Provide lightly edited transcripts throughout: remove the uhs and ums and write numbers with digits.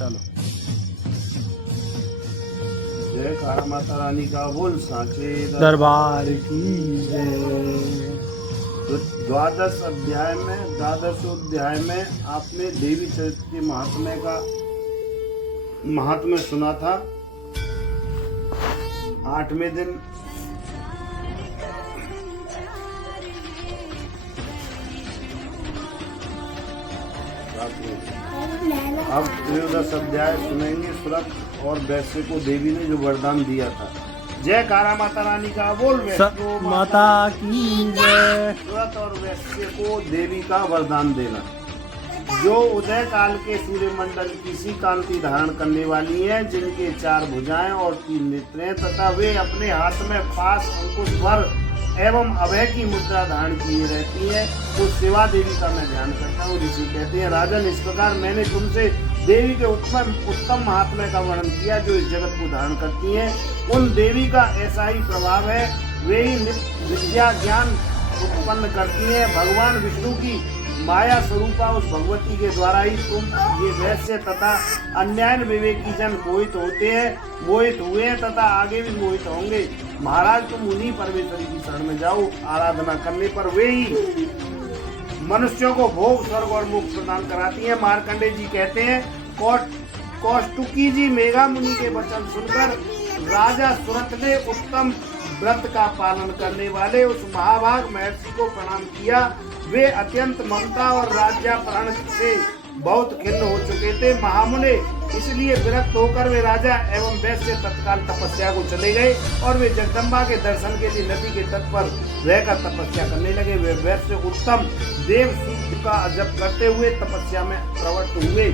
चलो। जय कारा माता रानी का बोल सांचे दरबार की जय। तो द्वादश अध्याय में आपने देवी चरित्र के महात्म्य सुना था। 8वें दिन अब त्रयोदश अध्याय सुनेंगे। सुरत और वैश्य को देवी ने जो वरदान दिया था। जय कारा माता रानी का बोल माता की जय। सुरत और वैश्य को देवी का वरदान देना। जो उदय काल के सूर्य मंडल की सी कांति धारण करने वाली है, जिनके 4 भुजाएं और 3 नेत्र हैं तथा वे अपने हाथ में पास अंकुश भर एवं अभय की मुद्रा धारण किए रहती है, उस सेवा देवी का मैं ध्यान करता हूँ। ऋषि कहते हैं, राजन इस प्रकार मैंने तुमसे देवी के उत्तम महात्म्य का वर्णन किया जो इस जगत को धारण करती हैं। उन देवी का ऐसा ही प्रभाव है, वे ही विद्या ज्ञान उत्पन्न करती हैं। भगवान विष्णु की माया स्वरूपा उस भगवती के द्वारा ही तुम ये वैश्य तथा अन्यायन विवेकी जन मोहित हुए हैं तथा आगे भी मोहित होंगे। महाराज तुम उन्हीं परमेश्वर की शरण में जाओ। आराधना करने पर वे ही मनुष्यों को भोग स्वर्ग और मोक्ष प्रदान कराती हैं। मार्कंडेय जी कहते हैं, कौष्टुकी जी मेघा मुनि के वचन सुनकर राजा सुरत ने उत्तम व्रत का पालन करने वाले उस महाभाग महर्षि को प्रणाम किया। वे अत्यंत ममता और राज्यापहरण से बहुत खिन्न हो चुके थे। महामुने इसलिए विरक्त होकर वे राजा एवं वैश्य तत्काल तपस्या को चले गए और वे जगदम्बा के दर्शन के लिए नदी के तट पर रहकर तपस्या करने लगे। वे वैश्य उत्तम देव सूत्र का जप करते हुए तपस्या में प्रवृत्त हुए।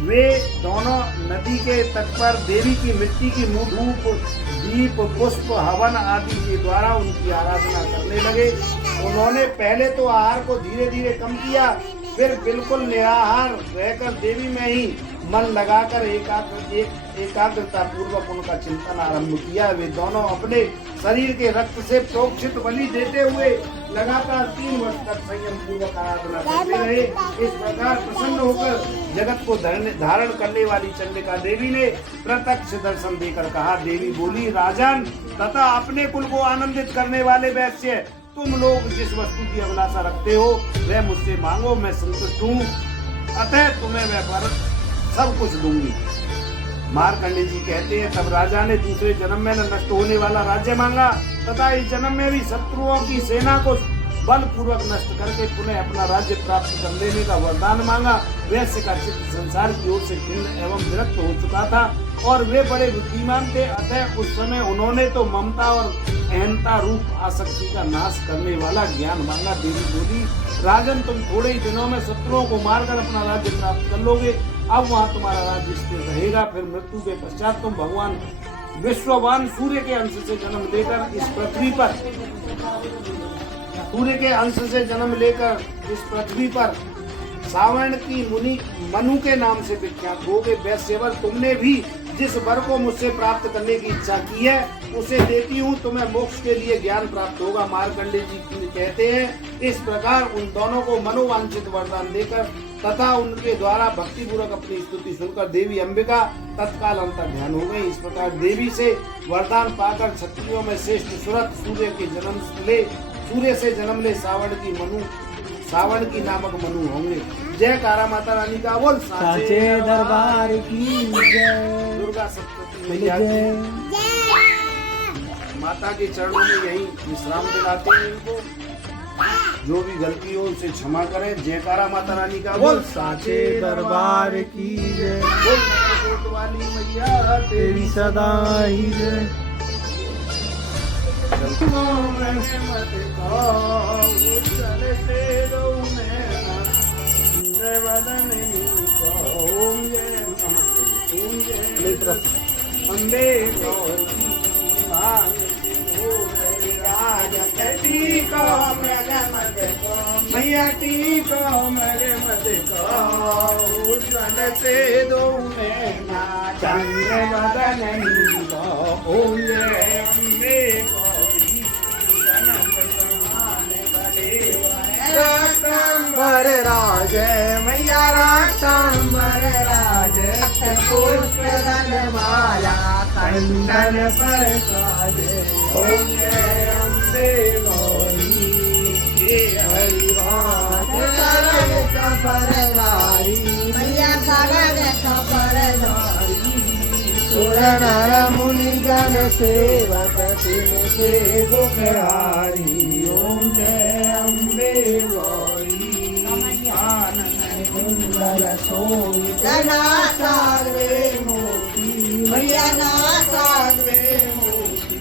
वे दोनों नदी के तट पर देवी की मिट्टी की धूप दीप पुष्प हवन आदि के द्वारा उनकी आराधना करने लगे। उन्होंने पहले तो आहार को धीरे धीरे कम किया, फिर बिल्कुल निराहार रहकर देवी में ही मन लगाकर एकाग्रता पूर्वक उनका चिंतन आरंभ किया। वे दोनों अपने शरीर के रक्त से प्रोक्षित बलि देते हुए लगातार 3 वर्ष तक संयम पूर्वक आराधना करते रहे। इस प्रकार प्रसन्न होकर जगत को धारण करने वाली चंडिका देवी ने प्रत्यक्ष दर्शन देकर कहा। देवी बोली, राजन तथा अपने कुल को आनंदित करने वाले वैश्य, तुम लोग जिस वस्तु की अभिलाषा रखते हो वह मुझसे मांगो, मैं संतुष्ट हूँ, अतः तुम्हें मैं सब कुछ दूंगी। मार्कंडेय जी कहते हैं, तब राजा ने दूसरे जन्म में नष्ट होने वाला राज्य मांगा तथा इस जन्म में भी शत्रुओं की सेना को बलपूर्वक नष्ट करके पुनः अपना राज्य प्राप्त कर लेने का वरदान मांगा। वैश्य का चित्त संसार की ओर से खिन्न एवं विरक्त हो चुका था और वे बड़े बुद्धिमान थे, अतः उस समय उन्होंने तो ममता और अहंता रूप आसक्ति का नाश करने वाला ज्ञान मांगा। देवी बोली, राजन तुम थोड़े ही दिनों में शत्रुओं को मारकर अपना राज्य प्राप्त कर लोगे। अब वहाँ तुम्हारा राज्य स्थिर रहेगा। फिर मृत्यु के पश्चात तुम भगवान विश्ववान सूर्य के अंश से जन्म लेकर इस पृथ्वी पर सावर्ण की मुनि मनु के नाम से विख्यात हो गए। वैश्यवर तुमने भी जिस वर को मुझसे प्राप्त करने की इच्छा की है उसे देती हूँ, तुम्हें मोक्ष के लिए ज्ञान प्राप्त होगा। मार्कंडेय जी कहते हैं, इस प्रकार उन दोनों को मनोवांछित वरदान देकर तथा उनके द्वारा भक्ति पूर्वक अपनी स्तुति सुनकर देवी अंबिका तत्काल अंतर ध्यान हो गई। इस प्रकार देवी से वरदान पाकर क्षत्रियों में श्रेष्ठ सुरत सूर्य से जन्म ले सावण की नामक मनु होंगे। जय कारा माता रानी का बोल सांचे दरबार की जय। दुर्गा सप्तमी मैया माता के चरणों में यही विश्राम दिलाते हैं। इनको जो भी गलती हो उसे क्षमा करें। जयकारा माता रानी का बोल सांचे दरबार की जय। बोल वाली मैया तेरी सदा ही जय। मैया टीको मेरे मत को उज्जवल से दो नैना चंद्र बदन को राज मैया राज मंडल प्रसादे ओम जय अम्बे गौरी हे हरिवास खड़ग कपरधारी मैया खड़ग कपरधारी सुर नर मुनि गण सेवक तिन से दुखहारी ओम जय अम्बे गौरी कुंडल शोभित नासाग्रे मोती मैया नासाग्रे मोती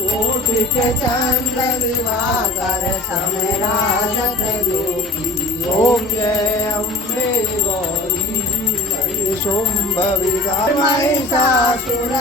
कोटिक चंद्र दिवाकर समराजत ज्योति ओम जय अम्बे गौरी शुंभ विदाय महिषासुरनाथी